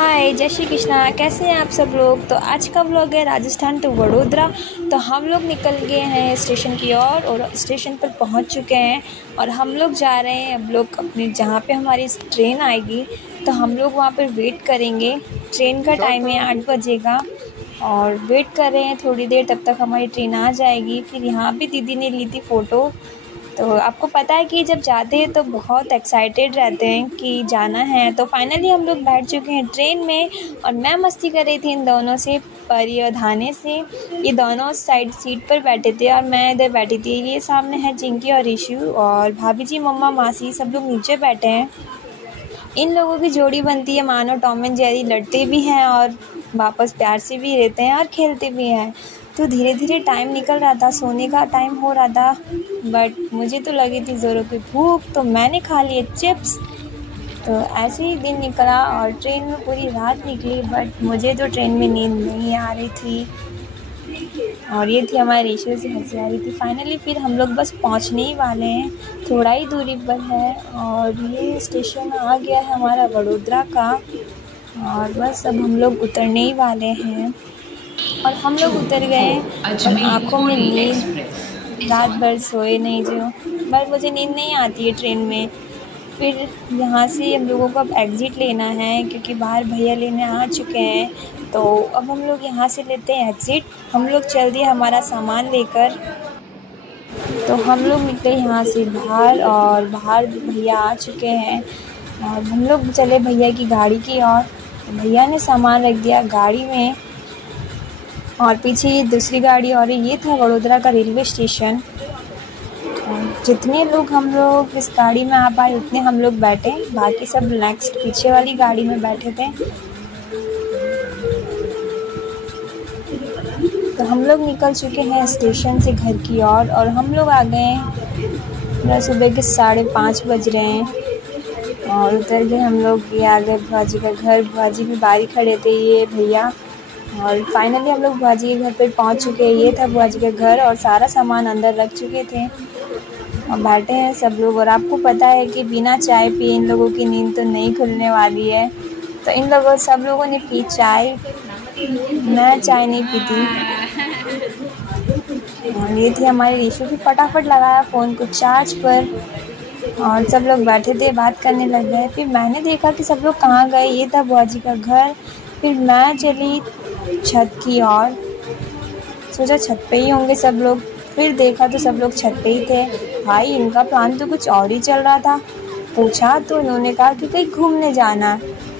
हाय जय श्री कृष्णा। कैसे हैं आप सब लोग। तो आज का व्लॉग है राजस्थान टू वडोदरा। तो हम लोग निकल गए हैं स्टेशन की ओर और स्टेशन पर पहुंच चुके हैं और हम लोग जा रहे हैं अब लोग अपने जहां पे हमारी ट्रेन आएगी तो हम लोग वहां पर वेट करेंगे। ट्रेन का टाइम है 8 बजे का और वेट कर रहे हैं थोड़ी देर, तब तक हमारी ट्रेन आ जाएगी। फिर यहाँ पे दीदी ने ली थी फ़ोटो। तो आपको पता है कि जब जाते हैं तो बहुत एक्साइटेड रहते हैं कि जाना है। तो फाइनली हम लोग बैठ चुके हैं ट्रेन में और मैं मस्ती कर रही थी इन दोनों से, परी और धाने से। ये दोनों साइड सीट पर बैठे थे और मैं इधर बैठी थी। ये सामने है चिंकी और ऋषु और भाभी जी, मम्मा, मासी सब लोग नीचे बैठे हैं। इन लोगों की जोड़ी बनती है मानो टॉम एंड जेरी, लड़ते भी हैं और वापस प्यार से भी रहते हैं और खेलते भी हैं। तो धीरे धीरे टाइम निकल रहा था, सोने का टाइम हो रहा था, बट मुझे तो लगी थी ज़ोरों की भूख तो मैंने खा लिए चिप्स। तो ऐसे ही दिन निकला और ट्रेन में पूरी रात निकली, बट मुझे तो ट्रेन में नींद नहीं आ रही थी और ये थी हमारे ऋषि से हंसी आ रही थी। फाइनली फिर हम लोग बस पहुंचने ही वाले हैं, थोड़ा ही दूरी पर है और ये स्टेशन आ गया है हमारा वडोदरा का और बस अब हम लोग उतरने ही वाले हैं। और हम लोग उतर गए और आँखों में नींद, रात भर सोए नहीं जो, बट मुझे नींद नहीं आती है ट्रेन में। फिर यहाँ से हम लोगों को अब एग्ज़िट लेना है क्योंकि बाहर भैया लेने आ चुके हैं। तो अब हम लोग यहाँ से लेते हैं एग्ज़िट। हम लोग चल दिए हमारा सामान लेकर। तो हम लोग निकले यहाँ से बाहर और बाहर भैया आ चुके हैं और हम लोग चले भैया की गाड़ी की ओर। तो भैया ने सामान रख दिया गाड़ी में और पीछे ये दूसरी गाड़ी और ये था वडोदरा का रेलवे स्टेशन। और जितने लोग हम लोग इस गाड़ी में आ पाए उतने हम लोग बैठे, बाकी सब नेक्स्ट पीछे वाली गाड़ी में बैठे थे। तो हम लोग निकल चुके हैं स्टेशन से घर की ओर और हम लोग आ गए हैं। सुबह के 5:30 बज रहे हैं और उतर गए हम लोग। ये आ गए बुआजी का घर, बुआजी भी बाहर खड़े थे ये भैया। और फाइनली हम लोग बुआजी के घर पर पहुंच चुके हैं। ये था बुआजी का घर और सारा सामान अंदर रख चुके थे और बैठे हैं सब लोग। और आपको पता है कि बिना चाय पिए इन लोगों की नींद तो नहीं खुलने वाली है। तो इन लोगों सब लोगों ने पी चाय, मैं चाय नहीं पीती। और ये थी हमारी ऋषु भी फटाफट लगाया फ़ोन को चार्ज पर और सब लोग बैठे थे, बात करने लग गए। फिर मैंने देखा कि सब लोग कहाँ गए। ये था बुआजी का घर। फिर मैं चली छत की ओर, सोचा छत पे ही होंगे सब लोग। फिर देखा तो सब लोग छत पे ही थे। भाई इनका प्लान तो कुछ और ही चल रहा था। पूछा तो उन्होंने कहा कि कहीं घूमने जाना,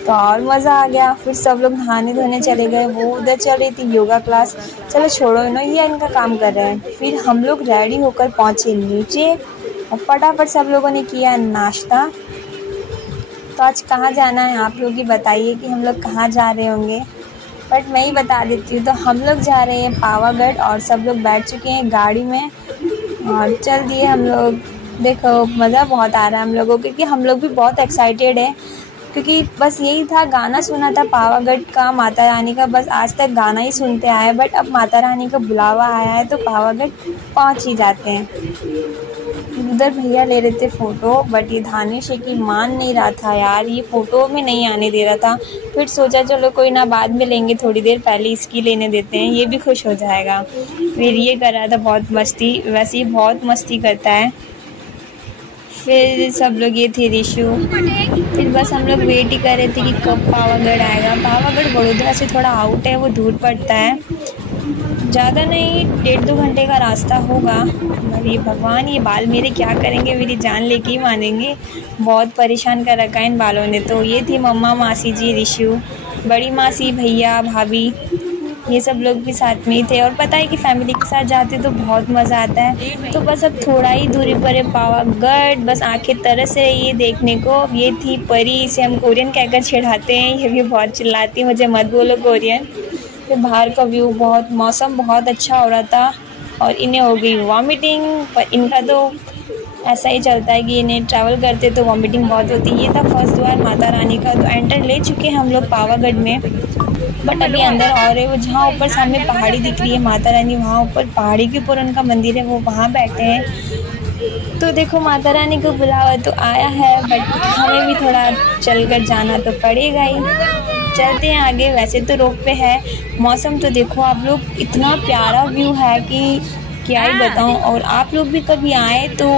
तो और मज़ा आ गया। फिर सब लोग नहाने धोने चले गए। वो उधर चल रही थी योगा क्लास। चलो छोड़ो इन्हों, ये इनका काम कर रहे हैं। फिर हम लोग रेडी होकर पहुँचे नीचे और फटाफट सब लोगों ने किया नाश्ता। तो आज कहाँ जाना है आप लोग ही बताइए कि हम लोग कहाँ जा रहे होंगे, बट मैं ही बता देती हूँ। तो हम लोग जा रहे हैं पावागढ़ और सब लोग बैठ चुके हैं गाड़ी में और चल दिए हम लोग। देखो मज़ा बहुत आ रहा है हम लोगों को क्योंकि हम लोग भी बहुत एक्साइटेड है क्योंकि बस यही था, गाना सुना था पावागढ़ का, माता रानी का। बस आज तक गाना ही सुनते आए, बट अब माता रानी का बुलावा आया है तो पावागढ़ पहुँच ही जाते हैं। उधर भैया ले रहे थे फ़ोटो, बट ये धानेश की मान नहीं रहा था यार, ये फ़ोटो में नहीं आने दे रहा था। फिर सोचा चलो कोई ना, बाद में लेंगे, थोड़ी देर पहले इसकी लेने देते हैं, ये भी खुश हो जाएगा। फिर ये कर रहा था बहुत मस्ती, वैसे ही बहुत मस्ती करता है। फिर सब लोग, ये थे ऋषु। फिर बस हम लोग वेट ही कर रहे थे कि कब पावागढ़ आएगा। पावागढ़ वडोदरा से थोड़ा आउट है, वो दूर पड़ता है, ज़्यादा नहीं 1.5-2 घंटे का रास्ता होगा। अरे भगवान, ये बाल मेरे क्या करेंगे, मेरी जान लेके ही मानेंगे। बहुत परेशान कर रखा है इन बालों ने। तो ये थी मम्मा, मासी जी, ऋषु, बड़ी मासी, भैया, भाभी, ये सब लोग भी साथ में ही थे। और पता है कि फैमिली के साथ जाते तो बहुत मज़ा आता है। तो बस अब थोड़ा ही दूरी पर है पावागढ़, बस आंखें तरस रही है देखने को। ये थी परी, इसे हम कोरियन कहकर चिढ़ाते हैं, ये भी बहुत चिल्लाती है, मुझे मत बोलो कोरियन। फिर बाहर का व्यू, बहुत मौसम बहुत अच्छा हो रहा था और इन्हें हो गई वॉमिटिंग। पर इनका तो ऐसा ही चलता है कि इन्हें ट्रैवल करते तो वॉमिटिंग बहुत होती है। ये था फर्स्ट द्वार माता रानी का। तो एंटर ले चुके हैं हम लोग पावागढ़ में, बट अभी अंदर और है। वो जहाँ ऊपर सामने पहाड़ी दिख रही है माता रानी, वहाँ ऊपर पहाड़ी के ऊपर उनका मंदिर है, वो वहाँ बैठे हैं। तो देखो माता रानी को बुलावा तो आया है, बट हमें भी थोड़ा चलकर जाना तो पड़ेगा ही। चलते हैं आगे। वैसे तो रोप पे है। मौसम तो देखो आप लोग, इतना प्यारा व्यू है कि क्या ही बताऊं। और आप लोग भी कभी आए तो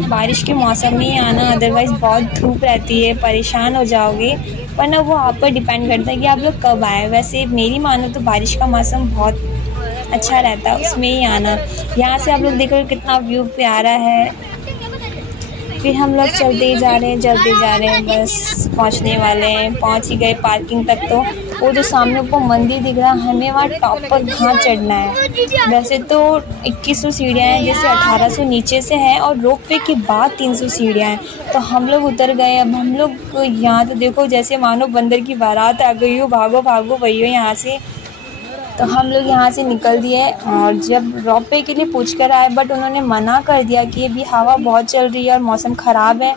बारिश के मौसम में ही आना, अदरवाइज़ बहुत धूप रहती है, परेशान हो जाओगे। वरना वो आप पर डिपेंड करता है कि आप लोग कब आए। वैसे मेरी मानो तो बारिश का मौसम बहुत अच्छा रहता है, उसमें ही आना। यहाँ से आप लोग देखो कितना व्यू प्यारा है। फिर हम लोग चलते ही जा रहे हैं, बस पहुँचने वाले हैं। पहुँच ही गए पार्किंग तक। तो वो जो सामने ऊपर मंदिर दिख रहा है, हमें वहाँ टॉप पर वहाँ चढ़ना है। वैसे तो 2100 सीढ़ियाँ हैं, जैसे 1800 नीचे से हैं और रोप वे के बाद 300 सीढ़ियाँ हैं। तो हम लोग उतर गए। अब हम लोग यहाँ तो देखो जैसे मानो बंदर की बारात आ गई हो, भागो भागो भैया यहाँ से। तो हम लोग यहाँ से निकल दिए और जब रोप वे के लिए पूछ कर आए, बट उन्होंने मना कर दिया कि अभी हवा बहुत चल रही है और मौसम ख़राब है,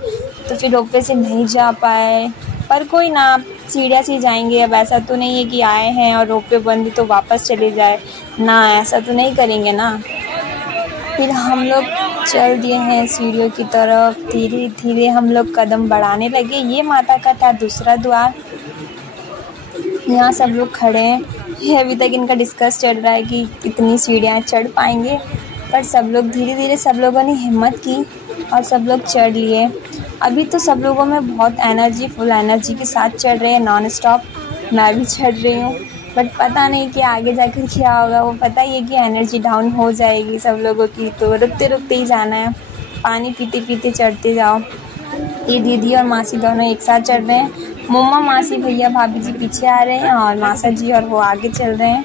तो फिर रोप वे से नहीं जा पाए। पर कोई ना, सीढ़ियाँ से जाएंगे। अब ऐसा तो नहीं है कि आए हैं और रोप वे बंद तो वापस चले जाए ना, ऐसा तो नहीं करेंगे ना। फिर हम लोग चल दिए हैं सीढ़ियों की तरफ। धीरे धीरे हम लोग कदम बढ़ाने लगे। ये माता का था दूसरा द्वार। यहाँ सब लोग खड़े हैं। ये अभी तक इनका डिस्कस चल रहा है कि कितनी सीढ़ियाँ चढ़ पाएंगे। पर सब लोग धीरे धीरे, सब लोगों ने हिम्मत की और सब लोग चढ़ लिए। अभी तो सब लोगों में बहुत एनर्जी, फुल एनर्जी के साथ चढ़ रहे हैं नॉन स्टॉप। मैं भी चढ़ रही हूँ, बट पता नहीं कि आगे जाकर क्या होगा। वो पता ही है कि एनर्जी डाउन हो जाएगी सब लोगों की, तो रुकते रुकते ही जाना है। पानी पीते पीते चढ़ते जाओ। ये दीदी और मासी दोनों एक साथ चढ़ रहे हैं। मम्मा, मासी, भैया, भाभी जी पीछे आ रहे हैं और मासा जी और वो आगे चल रहे हैं।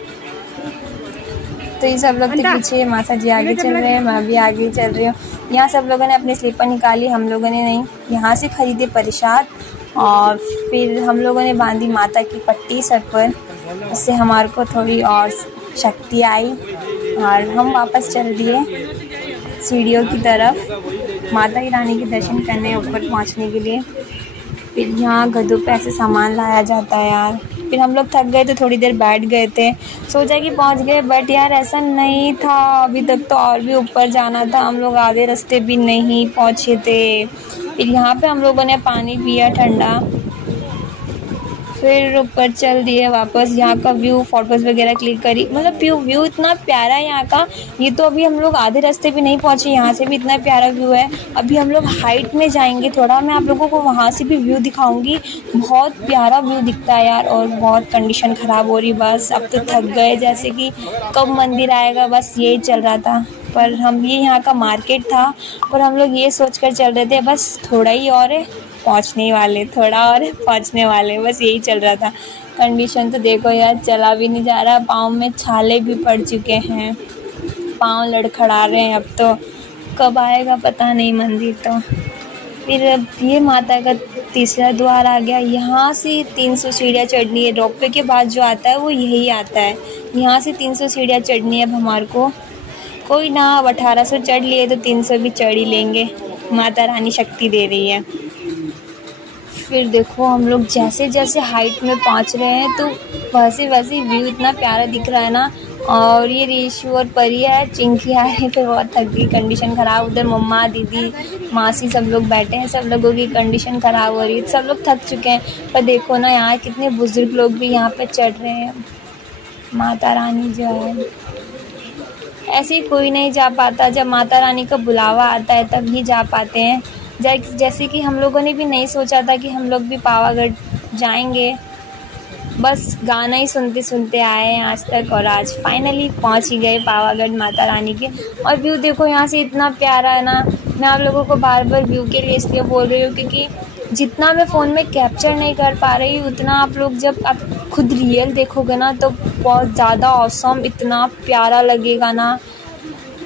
तो ये सब लोग तो पीछे, मासा जी आगे चल रहे हैं, मैं भी आगे चल रही हूँ। यहाँ सब लोगों ने अपने स्लीपर निकाली, हम लोगों ने नहीं। यहाँ से खरीदे प्रसाद और फिर हम लोगों ने बांधी माता की पट्टी सर पर। उससे हमारे को थोड़ी और शक्ति आई और हम वापस चल दिए सीढ़ियों की तरफ, माता की रानी के दर्शन करने, ऊपर पहुँचने के लिए। फिर यहाँ गधों पे ऐसे सामान लाया जाता है यार। फिर हम लोग थक गए तो थोड़ी देर बैठ गए थे, सोचा कि पहुँच गए, बट यार ऐसा नहीं था। अभी तक तो और भी ऊपर जाना था। हम लोग आधे रास्ते भी नहीं पहुँचे थे। फिर यहाँ पे हम लोगों ने पानी पिया ठंडा, फिर ऊपर चल दिए वापस। यहाँ का व्यू, फोटोज़ वगैरह क्लिक करी। मतलब व्यू इतना प्यारा है यहाँ का। ये तो अभी हम लोग आधे रास्ते भी नहीं पहुँचे, यहाँ से भी इतना प्यारा व्यू है। अभी हम लोग हाइट में जाएंगे थोड़ा, मैं आप लोगों को वहाँ से भी व्यू दिखाऊंगी। बहुत प्यारा व्यू दिखता है यार। और बहुत कंडीशन ख़राब हो रही, बस अब तो थक गए, जैसे कि कब मंदिर आएगा, बस यही चल रहा था। पर हम, ये यहाँ का मार्केट था और हम लोग ये सोच कर चल रहे थे बस थोड़ा ही और है पहुँचने वाले, थोड़ा और पहुँचने वाले, बस यही चल रहा था। कंडीशन तो देखो यार, चला भी नहीं जा रहा, पाँव में छाले भी पड़ चुके हैं, पाँव लड़खड़ा रहे हैं। अब तो कब आएगा पता नहीं मंदिर। तो फिर अब ये माता का तीसरा द्वार आ गया। यहाँ से 300 सीढ़ियाँ चढ़नी है। रोप वे के बाद जो आता है वो यही आता है। यहाँ से 300 सीढ़ियाँ चढ़नी है अब हमारे को। कोई ना, अब 1800 चढ़ लिए तो 300 भी चढ़ ही लेंगे, माता रानी शक्ति दे रही है। फिर देखो हम लोग जैसे जैसे हाइट में पहुंच रहे हैं तो वैसे वैसे व्यू इतना प्यारा दिख रहा है ना। और ये रीशु और परी है, चिंकी आ रही तो बहुत थक गई, कंडीशन ख़राब। उधर मम्मा, दीदी, मासी सब लोग बैठे हैं, सब लोगों की कंडीशन ख़राब हो रही है, सब लोग थक चुके हैं। पर देखो ना यार, कितने बुज़ुर्ग लोग भी यहाँ पर चढ़ रहे हैं। माता रानी जो है, ऐसे ही कोई नहीं जा पाता, जब माता रानी का बुलावा आता है तब ही जा पाते हैं। जैसे कि हम लोगों ने भी नहीं सोचा था कि हम लोग भी पावागढ़ जाएंगे, बस गाना ही सुनते सुनते आए हैं आज तक और आज फाइनली पहुंच ही गए पावागढ़ माता रानी के। और व्यू देखो यहाँ से इतना प्यारा है ना। मैं आप लोगों को बार बार व्यू के लिए इसलिए बोल रही हूँ क्योंकि जितना मैं फ़ोन में कैप्चर नहीं कर पा रही हूँ, उतना आप लोग जब आप खुद रियल देखोगे ना तो बहुत ज़्यादा ऑसम, इतना प्यारा लगेगा ना,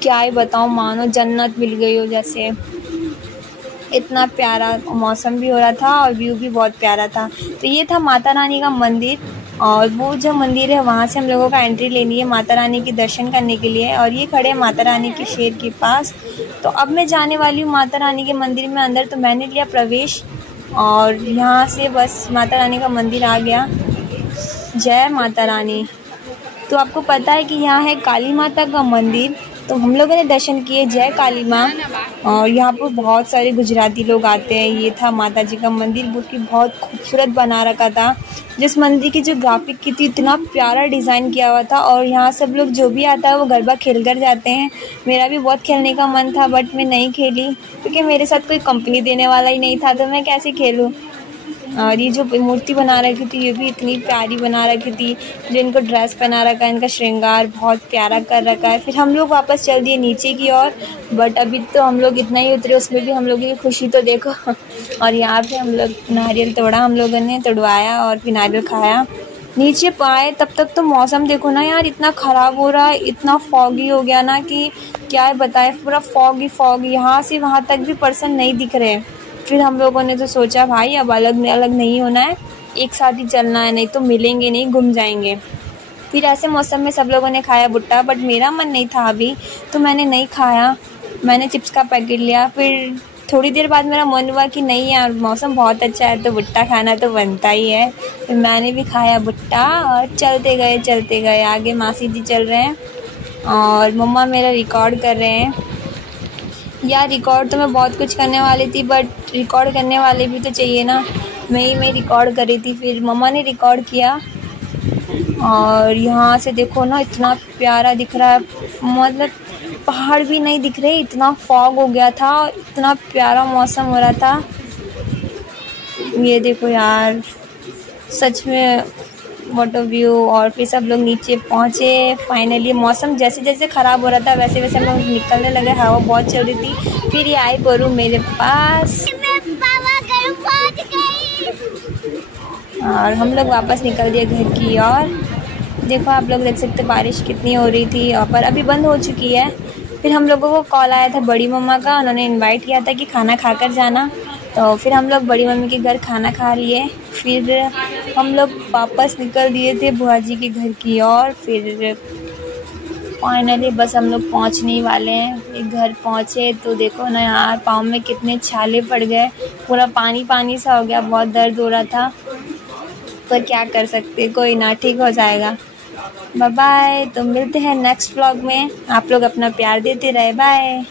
क्या ही बताऊँ, मानो जन्नत मिल गई हो जैसे। इतना प्यारा मौसम भी हो रहा था और व्यू भी बहुत प्यारा था। तो ये था माता रानी का मंदिर। और वो जो मंदिर है वहाँ से हम लोगों का एंट्री लेनी है माता रानी के दर्शन करने के लिए। और ये खड़े हैं माता रानी के शेर के पास। तो अब मैं जाने वाली हूँ माता रानी के मंदिर में अंदर। तो मैंने लिया प्रवेश और यहाँ से बस माता रानी का मंदिर आ गया। जय माता रानी। तो आपको पता है कि यहाँ है काली माता का मंदिर तो हम लोगों ने दर्शन किए जय काली माँ। और यहाँ पर बहुत सारे गुजराती लोग आते हैं। ये था माता जी का मंदिर, वो की बहुत खूबसूरत बना रखा था। जिस मंदिर की जो ग्राफिक की थी, इतना प्यारा डिज़ाइन किया हुआ था। और यहाँ सब लोग जो भी आता है वो गरबा खेल कर जाते हैं। मेरा भी बहुत खेलने का मन था बट मैं नहीं खेली, क्योंकि मेरे साथ कोई कंपनी देने वाला ही नहीं था, तो मैं कैसे खेलूँ। और ये जो मूर्ति बना रखी थी ये भी इतनी प्यारी बना रखी थी। जो इनको ड्रेस पहना रखा है, इनका श्रृंगार बहुत प्यारा कर रखा है। फिर हम लोग वापस चल दिए नीचे की ओर, बट अभी तो हम लोग इतना ही उतरे, उसमें भी हम लोगों की खुशी तो देखो। और यहाँ पे हम लोग नारियल तोड़ा, हम लोगों ने तोड़वाया और फिर नारियल खाया। नीचे आए तब तक तो मौसम देखो ना यार, इतना ख़राब हो रहा है, इतना फॉगी हो गया ना कि क्या बताएं। पूरा फॉग ही फॉग, यहाँ से वहाँ तक भी पर्सन नहीं दिख रहे। फिर हम लोगों ने तो सोचा भाई अब अलग अलग नहीं होना है, एक साथ ही चलना है, नहीं तो मिलेंगे नहीं, गुम जाएंगे। फिर ऐसे मौसम में सब लोगों ने खाया भुट्टा, बट मेरा मन नहीं था अभी, तो मैंने नहीं खाया। मैंने चिप्स का पैकेट लिया। फिर थोड़ी देर बाद मेरा मन हुआ कि नहीं यार मौसम बहुत अच्छा है, तो भुट्टा खाना तो बनता ही है। फिर मैंने भी खाया भुट्टा और चलते गए आगे। मासी जी चल रहे हैं और मम्मा मेरा रिकॉर्ड कर रहे हैं। यार रिकॉर्ड तो मैं बहुत कुछ करने वाली थी, बट रिकॉर्ड करने वाले भी तो चाहिए ना। मैं रिकॉर्ड कर रही थी, फिर मम्मा ने रिकॉर्ड किया। और यहाँ से देखो ना, इतना प्यारा दिख रहा है, मतलब पहाड़ भी नहीं दिख रहे, इतना फॉग हो गया था, इतना प्यारा मौसम हो रहा था। ये देखो यार, सच में व्हाट अ व्यू। और फिर सब लोग नीचे पहुँचे फाइनली। मौसम जैसे जैसे ख़राब हो रहा था वैसे वैसे हम लोग निकलने लगे, हवा बहुत चल रही थी। फिर ये आई बोरू मेरे पास और हम लोग वापस निकल दिए घर की ओर। देखो आप लोग देख सकते बारिश कितनी हो रही थी, पर अभी बंद हो चुकी है। फिर हम लोगों को कॉल आया था बड़ी मम्मा का, उन्होंने इनवाइट किया था कि खाना खाकर जाना। तो फिर हम लोग बड़ी मम्मी के घर खाना खा लिए। फिर हम लोग वापस निकल दिए थे बुआ जी के घर की ओर। फिर फाइनली बस हम लोग पहुंचने ही वाले हैं। एक घर पहुंचे तो देखो ना यार, पाँव में कितने छाले पड़ गए, पूरा पानी पानी सा हो गया, बहुत दर्द हो रहा था, पर क्या कर सकते, कोई ना, ठीक हो जाएगा। बाय बाय, तो मिलते हैं नेक्स्ट व्लॉग में। आप लोग अपना प्यार देते रहे, बाय।